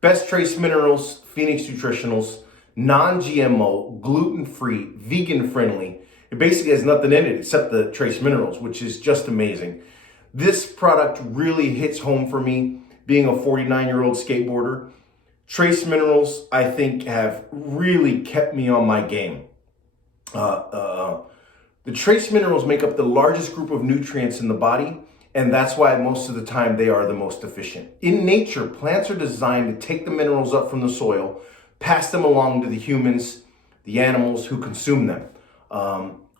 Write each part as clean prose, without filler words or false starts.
Best trace minerals, Phoenix Nutritionals, non-GMO, gluten-free, vegan-friendly. It basically has nothing in it except the trace minerals, which is just amazing. This product really hits home for me, being a 49-year-old skateboarder. Trace minerals, I think, have really kept me on my game. The trace minerals make up the largest group of nutrients in the body, and that's why most of the time they are the most efficient. In nature, plants are designed to take the minerals up from the soil, pass them along to the humans, the animals who consume them.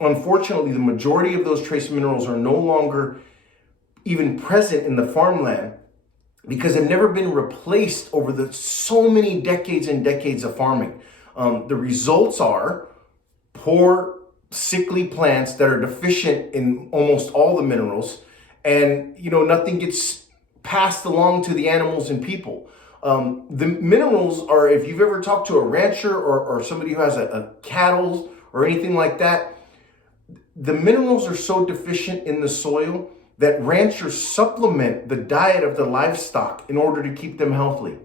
Unfortunately, the majority of those trace minerals are no longer even present in the farmland because they've never been replaced over the so many decades and decades of farming. The results are poor, sickly plants that are deficient in almost all the minerals, and nothing gets passed along to the animals and people. The minerals are, if you've ever talked to a rancher or somebody who has a cattle or anything like that, the minerals are so deficient in the soil that ranchers supplement the diet of the livestock in order to keep them healthy.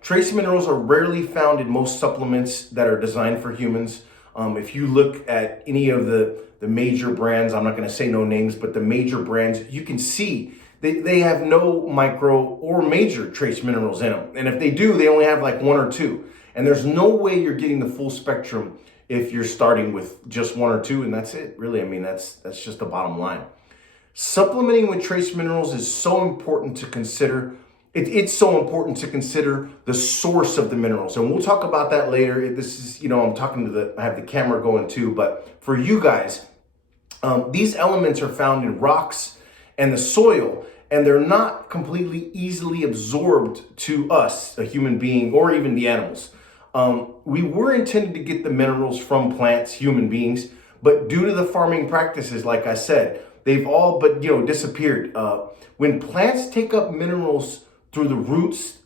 Trace minerals are rarely found in most supplements that are designed for humans. If you look at any of the major brands, I'm not going to say no names, but the major brands, you can see they have no micro or major trace minerals in them. And if they do, they only have like one or two. And there's no way you're getting the full spectrum if you're starting with just one or two, and that's it, really. I mean, that's just the bottom line. Supplementing with trace minerals is so important to consider. It's so important to consider the source of the minerals, and we'll talk about that later. This is, I'm talking to I have the camera going too, but for you guys, these elements are found in rocks and the soil, and they're not completely easily absorbed to us, a human being, or even the animals. We were intended to get the minerals from plants, human beings, but due to the farming practices, like I said, they've all but disappeared. When plants take up minerals through the roots,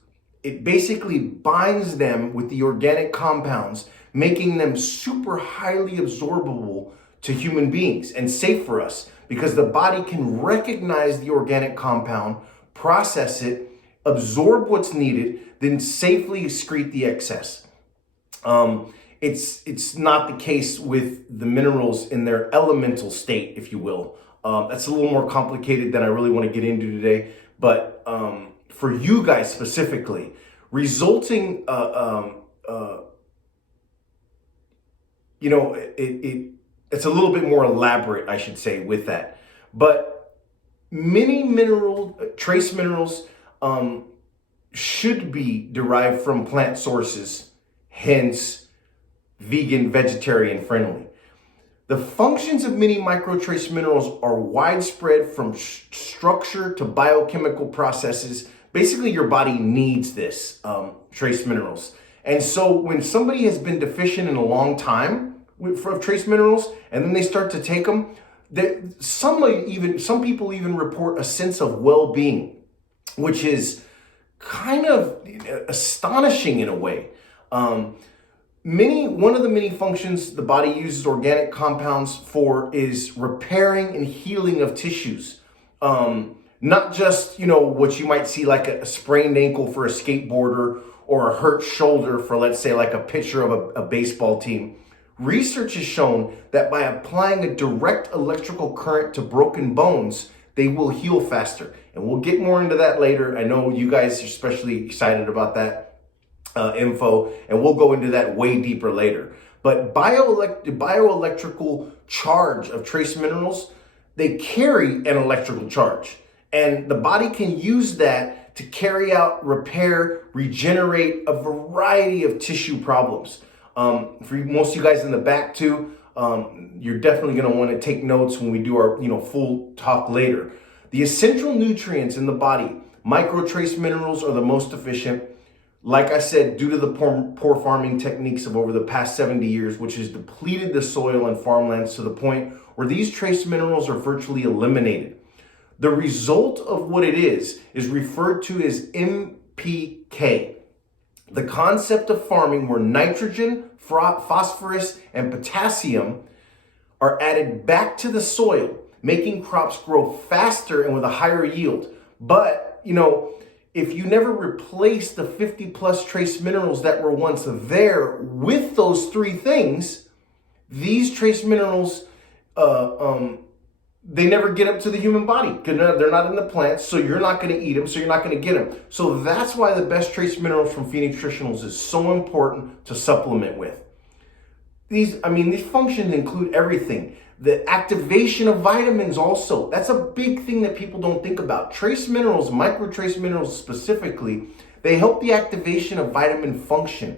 it basically binds them with the organic compounds, making them super highly absorbable to human beings and safe for us because the body can recognize the organic compound, process it, absorb what's needed, then safely excrete the excess. It's not the case with the minerals in their elemental state, if you will. That's a little more complicated than I really want to get into today, but for you guys specifically, resulting, it's a little bit more elaborate, I should say, with that. But many trace minerals should be derived from plant sources, hence vegan, vegetarian friendly. The functions of many microtrace minerals are widespread from structure to biochemical processes. Basically, your body needs this trace minerals. And so when somebody has been deficient in a long time of trace minerals, and then they start to take them, some people even report a sense of well-being, which is kind of astonishing in a way. One of the many functions the body uses organic compounds for is repairing and healing of tissues. Not just, what you might see like a sprained ankle for a skateboarder or a hurt shoulder for, let's say, like a pitcher of a baseball team. Research has shown that by applying a direct electrical current to broken bones, they will heal faster. And we'll get more into that later. I know you guys are especially excited about that info, and we'll go into that way deeper later. But bioelectrical charge of trace minerals, they carry an electrical charge, and the body can use that to carry out, repair, regenerate a variety of tissue problems. For most of you guys in the back too, you're definitely going to want to take notes when we do our full talk later. The essential nutrients in the body, microtrace minerals, are the most efficient. Like I said, due to the poor farming techniques of over the past 70 years, which has depleted the soil and farmlands to the point where these trace minerals are virtually eliminated. The result of what it is referred to as NPK. The concept of farming where nitrogen, phosphorus, and potassium are added back to the soil, making crops grow faster and with a higher yield. But, if you never replace the 50 plus trace minerals that were once there with those three things, these trace minerals, they never get up to the human body because they're not in the plants, so you're not going to eat them, so you're not going to get them. So that's why the best trace minerals from Phoenix Nutritionals is so important to supplement with. These functions include everything. The activation of vitamins also. That's a big thing that people don't think about. Trace minerals, micro trace minerals specifically, they help the activation of vitamin function.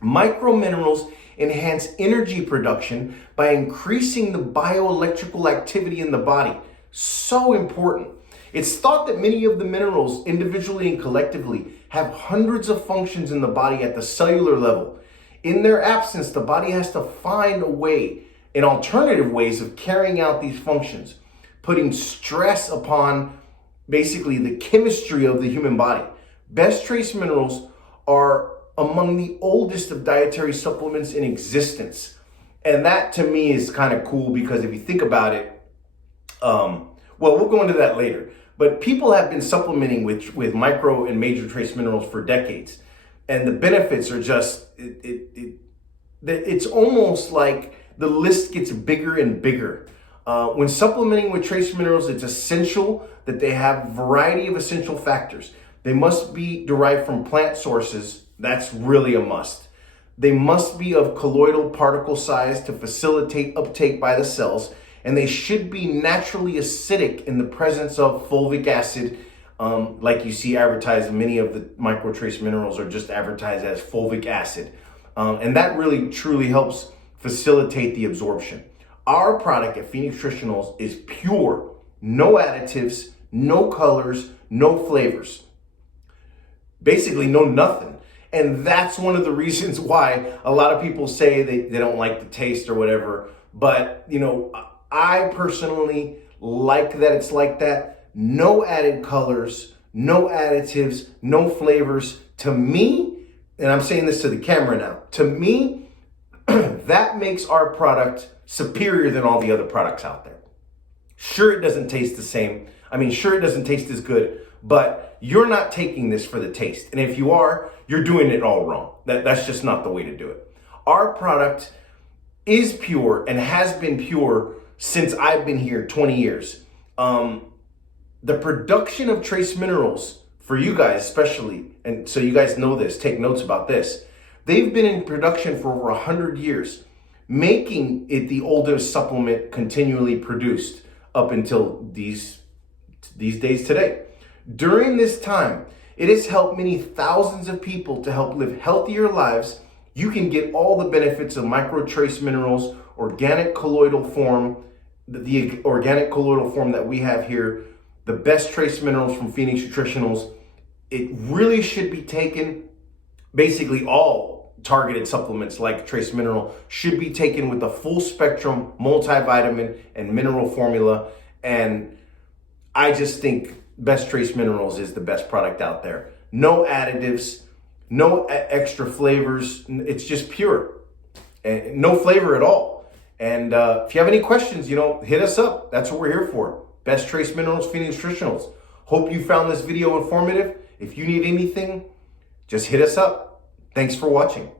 Micro minerals enhance energy production by increasing the bioelectrical activity in the body. So important. It's thought that many of the minerals, individually and collectively, have hundreds of functions in the body at the cellular level. In their absence, the body has to find a way, in alternative ways of carrying out these functions, putting stress upon basically the chemistry of the human body. Best trace minerals are among the oldest of dietary supplements in existence. And that to me is kind of cool because if you think about it, we'll go into that later. But people have been supplementing with micro and major trace minerals for decades. And the benefits are just, it's almost like the list gets bigger and bigger. When supplementing with trace minerals, it's essential that they have a variety of essential factors. They must be derived from plant sources. That's really a must. They must be of colloidal particle size to facilitate uptake by the cells, and they should be naturally acidic in the presence of fulvic acid. Like you see advertised, many of the micro trace minerals are just advertised as fulvic acid. And that really truly helps facilitate the absorption. Our product at Phoenix Nutritionals is pure, no additives, no colors, no flavors. Basically no nothing. And that's one of the reasons why a lot of people say they don't like the taste or whatever. But, I personally like that it's like that. No added colors, no additives, no flavors. To me, and I'm saying this to the camera now, to me, that makes our product superior than all the other products out there. Sure, it doesn't taste the same. Sure, it doesn't taste as good, but you're not taking this for the taste. And if you are, you're doing it all wrong. That's just not the way to do it. Our product is pure and has been pure since I've been here 20 years. The production of trace minerals, for you guys especially, and so you guys know this, take notes about this, they've been in production for over 100 years, making it the oldest supplement continually produced up until these days today. During this time, it has helped many thousands of people to help live healthier lives. You can get all the benefits of micro trace minerals, organic colloidal form, the organic colloidal form that we have here, the best trace minerals from Phoenix Nutritionals. It really should be taken, basically all targeted supplements like trace mineral should be taken with the full spectrum multivitamin and mineral formula. And I just think Best Trace Minerals is the best product out there. No additives, no extra flavors. It's just pure and no flavor at all. And if you have any questions, hit us up. That's what we're here for. Best Trace Minerals, Phoenix Nutritionals. Hope you found this video informative. If you need anything, just hit us up. Thanks for watching.